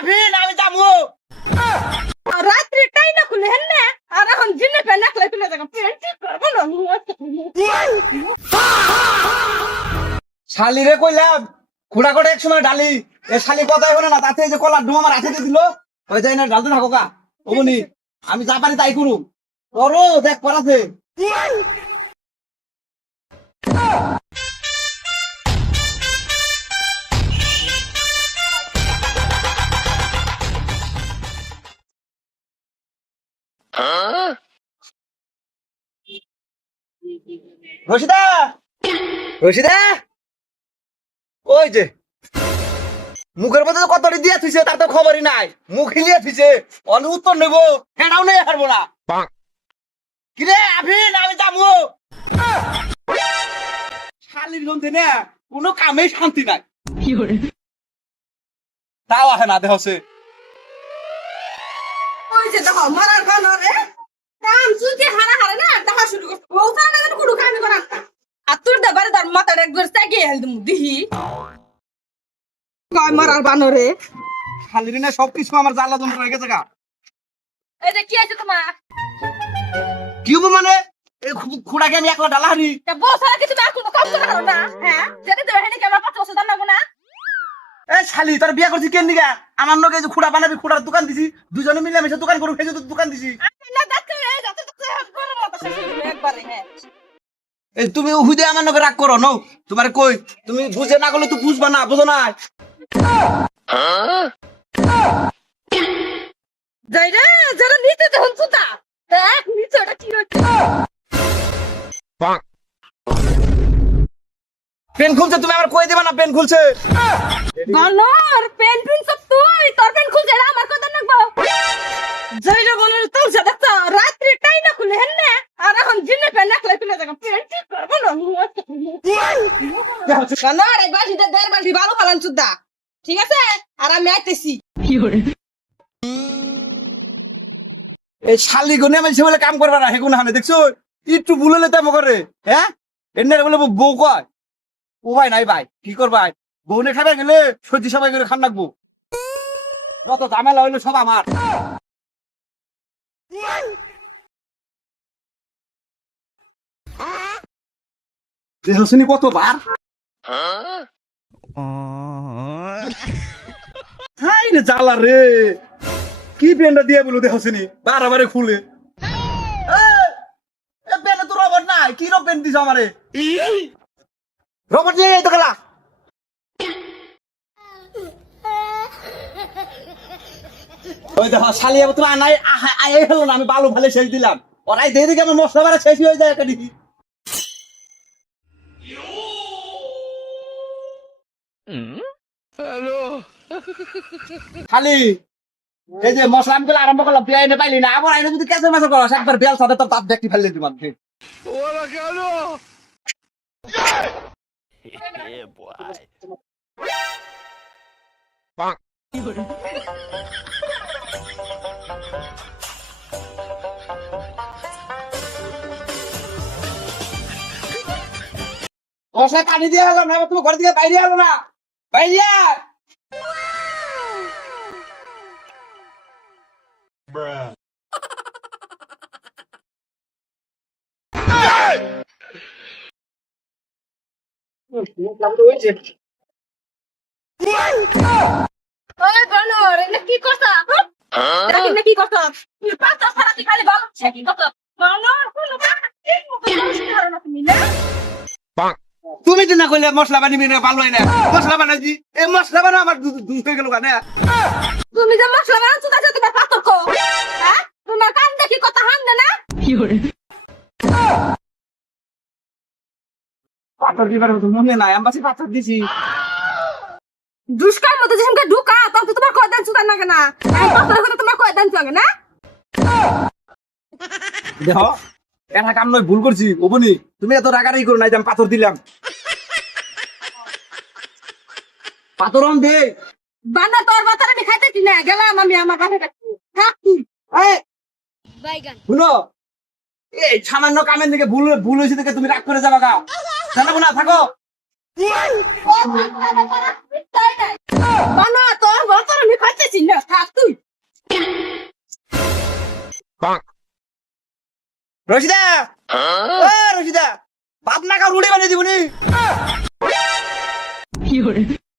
আমি যাবো রাত্রি টাই না খুলে হেন না আর এখন জিনে পে নাকলে তুলে দেখো পেন ঠিক করবো না শালিরে কইলাম খুড়া করে এক সময় ডালি এ শালি কথাই হলো না তাতে যে কলার ডুম আমার হাতে দিল ওই যাই না ডালতে থাকো কা ওমনি আমি যা পারি তাই করু করো দেখ পড়াছে রশিদা রশিদা ওই যে মুখের মধ্যে কতটি দিয়া থুইছে তার তো খবরই নাই মুখ হিলিয়ে থুইছে অন উত্তর নেব হেটাও নেই হারবো না কিরে আভিন আমি যাবো শালির গন্ধে না কোনো কামেই শান্তি নাই তাও আসে না দেহছে ওই যে দেখো মারার কানরে কাম চুকে হারা হারা না দেখা শুরু করছে ওটা না কোনো কাম করা আর তোর দাবারে তার মাথার একবার চাগিয়ে হেল দিমু দিহি কয় মারার বানরে শালির না সবকিছু আমার জ্বালা যন্ত্র হয়ে গেছে গা এই যে কি আছে তোমার কি হবো মানে এই খুড়াকে আমি একলা ডালা হারি তা বসারা কিছু না কোনো কাম করো না হ্যাঁ যেতে দেবে হেনে কি আমরা 5 বছর দাম নেব না এই শালি তোর বিয়া করছিস কেন দিগা আমার লগে যে খুড়া বানাবি খুড়ার দোকান দিছি দুজনে মিলে মিশে দোকান করু খেজুর দোকান দিছি না দেখতে যাতে তো গরম মত শেষ হইবে একবারে হ্যাঁ এই তুমি হুদে আমার লগে রাগ করো নও তোমার কই তুমি বুঝে না গেলে তো বুঝবা না বুঝো না যাই রে যারা নিতে দেন সুতা দেখ নিচে ওটা কি হচ্ছে পেন খুলছে তুমি আমার কই দিবা না পেন খুলছে বানর পেন পিন সব তুই তোর পেন খুলছে না আমার কথা নাকবো যাই রে বানর তো দেখছ রাত্রি টাই না খুলে হেন না আর এখন জিনে পেন নাকলে তুলে দেখো পেন ঠিক করবো না বানর এই বালতিতে 1.5 বালতি বালু ফালান সুদা ঠিক আছে আর আমি আইতেছি এই শালি গনে আমি বলে কাম করবা না হেগুন হানে দেখছো একটু ভুললে তো করে হ্যাঁ এনে বলে বউ কয় ও ভাই নাই ভাই কি করবা বউনে খাবে গেলে সত্যি সবাই করে খান রাখবো যত ঝামেলা হইলো সব আমার দেহসিনি কতবার হাই রে জ্বালা রে কি পেনটা দিয়ে বলো দেহসিনি বারে খুলে পেনে তো রবট নাই কি পেন দিছ আমারে রবট নিয়ে এই তো গেলা ওই দেখো শালিয়া তো আনাই আয় হলো না আমি বালু ভালে শেষ দিলাম ওরাই দিয়ে দিকে আমার মশলা বাড়া শেষ হয়ে যায় একটা দেখি খালি এই যে মশলা আমি আরম্ভ করলাম তুই আইনে পাইলি না আবার আইনে যদি কেঁচে মেসে করো একবার বেল সাথে তোর তাপ দেখতে ফেললি তোমার মশলা পানি দিয়ে হলো না তুমি ঘর থেকে বাইরে হলো না বাইরে ওই বানর এটা কি করছা দেখি না কি করছা তুই পাঁচটা সারা তুই খালি বলছ কি করছা বানর কোন ঠিক মতো করছ না তুমি না তুমি তো না কইলে মশলা বানিবি না ভালো হয় না মশলা বানাইছি এই মশলা বানা আমার দুধ হয়ে গেল না তুমি যে মশলা বানাচ্ছ তাতে তোমার পাতর কো হ্যাঁ তোমার কান দেখি কথা হান না কি করে পাথর দিবার তো মনে নাই আমি বাসি পাথর দিছি দুষ্কার মতো যে हमके ঢুকা তখন তো তোমার কয়দান সুতার না কেন এই পাথরের কথা তোমার কয়দান চলে না দেখো এটা কাম নয় ভুল করছি ওবনি তুমি এত রাগারাগি করো নাই যে আমি পাথর দিলাম পাথর অন দে বানা তোর বাতার আমি খাইতেছি না গেলাম আমি আমার বাসা থাক তুই এই বাইগান শুনো এই সামান্য কামের দিকে ভুল হয়েছে দেখে তুমি রাগ করে যাবা গা জানাবো না থাকো তাই বানো তোর বলতর আমি খাইতেছি না থাক তুই রশিদা ও রশিদা বাপ না কাউ রুড়ি বানিয়ে দিবনি